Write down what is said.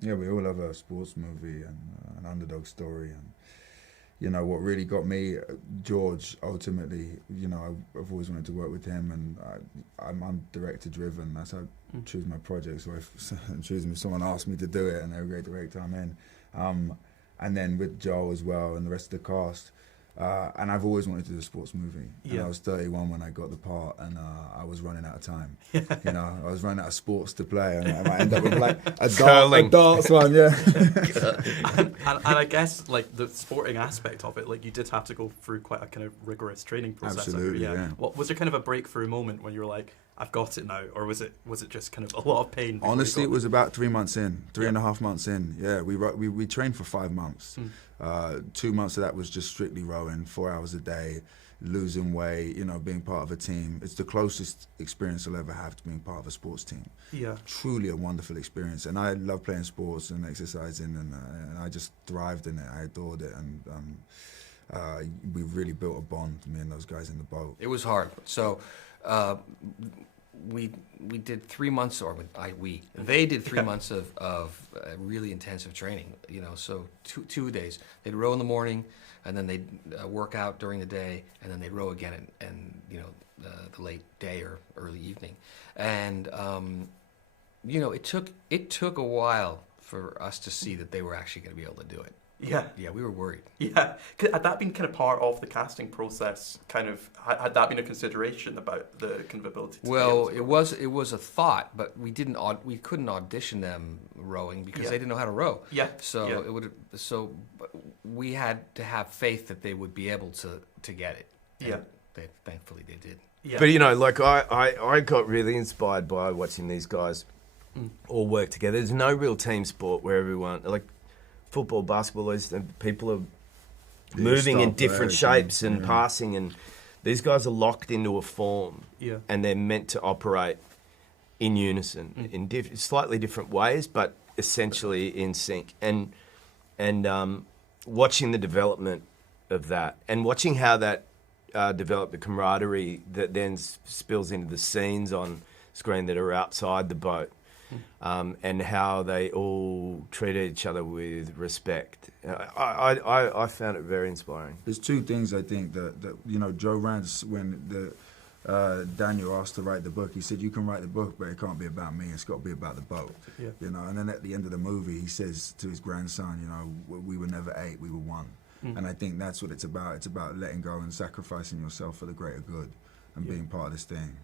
Yeah, we all love a sports movie and an underdog story. And, you know, what really got me, George, ultimately, you know, I've always wanted to work with him, and I'm director driven. That's how I choose my projects. So if someone asked me to do it and they're a great director, I'm in. And then with Joel as well and the rest of the cast. And I've always wanted to do a sports movie. And I was 31 when I got the part, and I was running out of time. You know, I was running out of sports to play, and I might end up with like a darts one, and I guess like the sporting aspect of it, like you did have to go through quite a kind of rigorous training process. Absolutely, yeah. What was there kind of a breakthrough moment when you were like, I've got it now, or was it just kind of a lot of pain? Honestly, it was about 3 months in, 3.5 months in. Yeah, we trained for 5 months. 2 months of that was just strictly rowing, 4 hours a day, losing weight, you know, being part of a team. It's the closest experience I'll ever have to being part of a sports team. Yeah. Truly a wonderful experience. And I love playing sports and exercising, and I just thrived in it. I adored it. And we really built a bond, me and those guys in the boat. It was hard. So we did 3 months, they did 3 months of really intensive training. You know, so two days. They'd row in the morning, and then they'd work out during the day, and then they'd row again, and you know, the late day or early evening. And you know, it took a while for us to see that they were actually going to be able to do it. Yeah, we were worried. Yeah, had that been kind of part of the casting process? Kind of had that been a consideration about the kind of ability? Well, it was a thought, but we couldn't audition them rowing because they didn't know how to row. Yeah. So we had to have faith that they would be able to get it. And thankfully they did. Yeah. But you know, like I got really inspired by watching these guys all work together. There's no real team sport where everyone like. Football, basketball, people are moving in different shapes and passing, and these guys are locked into a form, and they're meant to operate in unison in slightly different ways, but essentially in sync. And watching the development of that, and watching how that developed the camaraderie that then spills into the scenes on screen that are outside the boat. And how they all treated each other with respect. I found it very inspiring. There's two things I think that you know, Joe Rance, when Daniel asked to write the book, he said, you can write the book, but it can't be about me, it's got to be about the boat. You know, and then at the end of the movie, he says to his grandson, you know, we were never 8, we were 1. And I think that's what it's about. It's about letting go and sacrificing yourself for the greater good and being part of this thing.